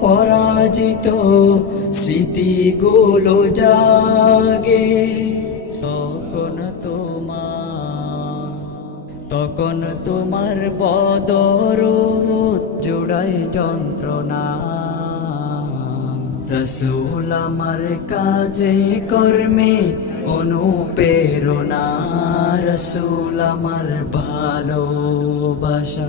পরাজিত স্মৃতি স্মৃতিগুলো জাগে। তখন তোমার তখন তোমার বদর জোড়াই যন্ত্রণা। রসুল আমার কাজে কর্মে অনুপ্রেরণা। রসুল আমার ভালোবাসা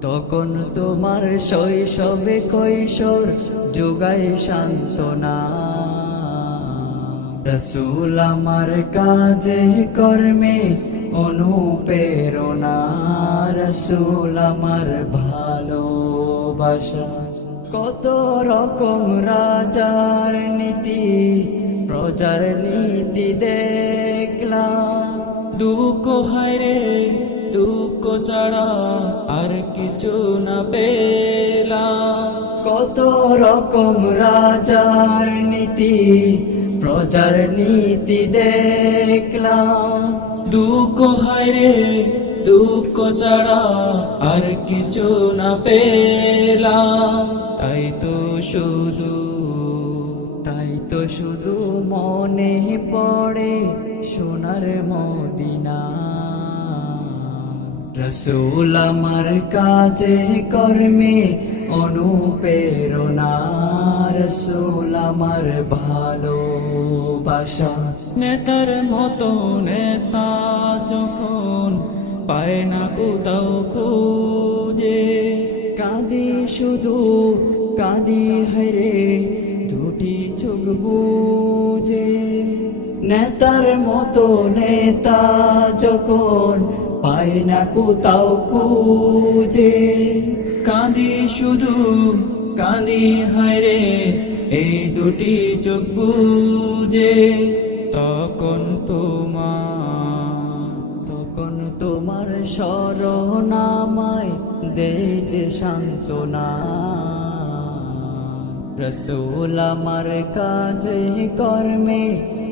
তখন তোমার শৈশবে কৈশোর যোগাই সান্ত্বনা। রসুল আমার কাজে কর্মে অনুপ্রেরণা। রসুল আমার ভালোবাসা। কত রকম রাজার নীতি, প্রজার নীতি দেখলাম। দুঃখ দুঃখ ছাড়া আর কিছু না পেলাম কত রকম রাজার নীতি প্রজার নীতি দেখলাম। দুঃখ হায়রে দুঃখ ছাড়া আর কিছু না পেলাম তাই তো শুধু তাই তো শুধু মনে পড়ে সোনার মদিনা। রসুল আমার কাজে কর্মে অনুপ্রেরণা রসুল আমার ভালোবাসা। নেতার মতো নেতা যখন পায় না কোথাও খুঁজে কাঁদি শুধু কাঁদি হরে দুটি চোখ নেতার মতো নেতা যখন পায় না কোথাও খুঁজে। কাঁদি শুধু, কাঁদি হায়রে এই দুটি চোখ বুঝে। তখন তোমার তখন তোমার শরণামায় দেই যে সান্ত্বনা। রসুল আমার কাজে কর্মে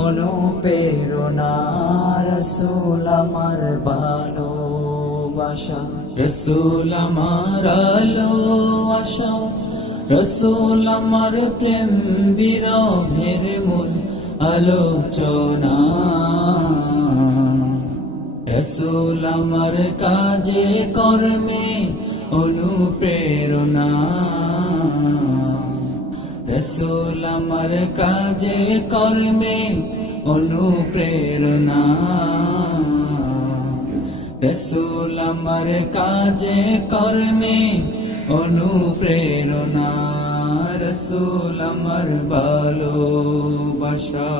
অনুপ্রেরণা রসুল আমার ভালোবাসা রসুল আমার আলো আশা রসুল আমার প্রেম বিরহের মূল আলোচনা রসুল আমার কাজে কর্মে অনুপ্রেরণা রসুল আমার কাজে কর্মে অনুপ্রেরণা। রসুল আমার কাজে কর্মে অনুপ্রেরণা। রসুল আমার ভালোবাসা।